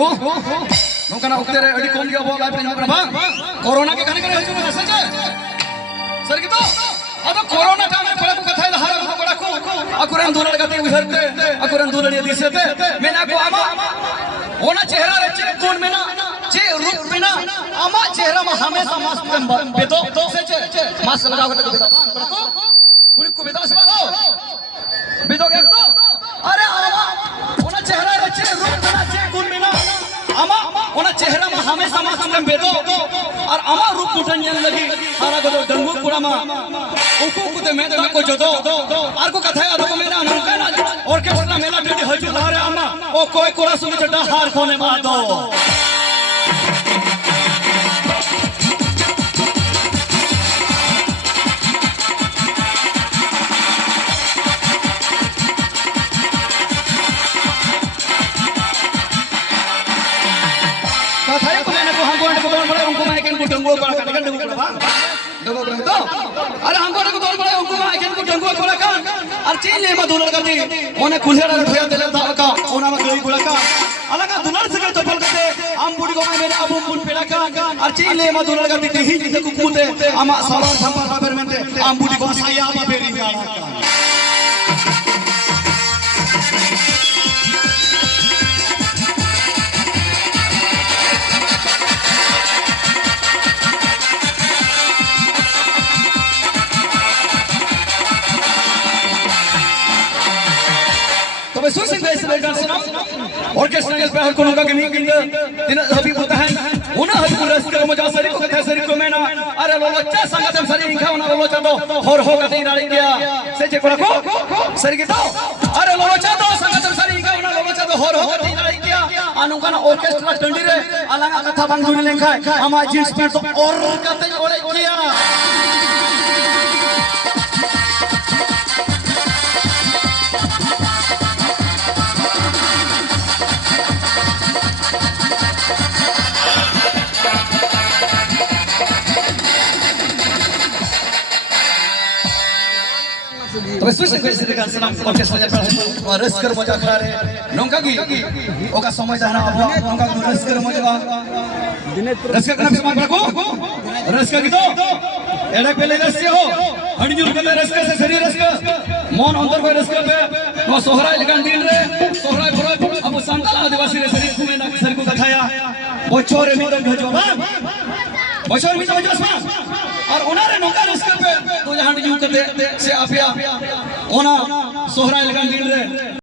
को नोकना उक्ते रे अडी कम गया बोल आइपे नोकना बांग कोरोना के कने कने हजू ना सचे सर की तो अब कोरोना टाइम में बड़ा को कथा हारा को बड़ा को अकुरन दुलड़ गते उधरते अकुरन दुलड़ ये दिसते मैंने को आमा ओना चेहरा रे चे कोन में ना चे रूप में ना आमा चेहरा में हमेशा मास्क बेतो सचे मास्क लगाओ के बेतो कुड़ी को बेतो से हो बेतो के तो अरे आमा ओना चेहरा रे चे रूप में ना चे कोन में ना आमा ओना चेहरा में हमेशा मास्क बेतो और आमा रूप उठन यन लगी हारा को डंगू पुरा मा उकु कुते में को जदो आर को कथा आदो को मेना नका ना ऑर्केस्ट्रा मेला टेडी हजू धारे आमा ओ कोई कोरा सुनि चटा हार कोने मा दो कथा को मैंने को हमको बड़े उनको मैं के डंगू बड़ा का डंगू बड़ा डंगू बड़ा तो अरे हमको को तोड़ बड़े उनको मैं के डंगू बड़ा का और चीन ले मधुर करती ओने कुल्हेड़ा ठोया देले ता का ओना में गई गुड़ा का अलग दुलर से चप्पल करते आम बुड़ी को मेरे अबू पुन पेड़ा का और चीन ले मधुर करती कहीं जिसे कुकुते आमा सावन संपर बाबर में आम बुड़ी को साया बा बेरी गाड़ा का तो सुन इस डांस ना ऑर्केस्ट्रा के पहल को नोका के नहीं किंग दिन अभी होता है उना हज पुरस कर मजा सरी को कथा सरी को मैना अरे लोचा संगत हम सरी इंखा उना लोचा तो होर हो गते नाड़ी गया से जे को सरी के तो अरे लोचा तो संगत हम सरी इंखा उना लोचा तो होर हो गते नाड़ी गया अनुका ना ऑर्केस्ट्रा टंडी रे अलग कथा बांग जुनी लेखा हमा जींस पैंट तो और कते ओरे किया तो सुन कैसे देखा सलाम ऑर्केस्ट्रा जा रस कर मजा खा रे नोंका की ओका समय जाना अब नोंका रस कर मजा रस का नाम समान रखो रस का की तो एड़ा पहले रस से हो हड़जूर के रस से शरीर रस का मन अंदर को रस का पे तो सोहराय लगन दिन रे सोहराय बरो अब संताल आदिवासी रे शरीर को में ना शरीर को दिखाया बोचोरे में तो भेजो बोचोरे में तो भेजो और उनारे नोका रस्कर पे तो जहां यूं करते से आफिया ओना सोहराय लगन दिन रे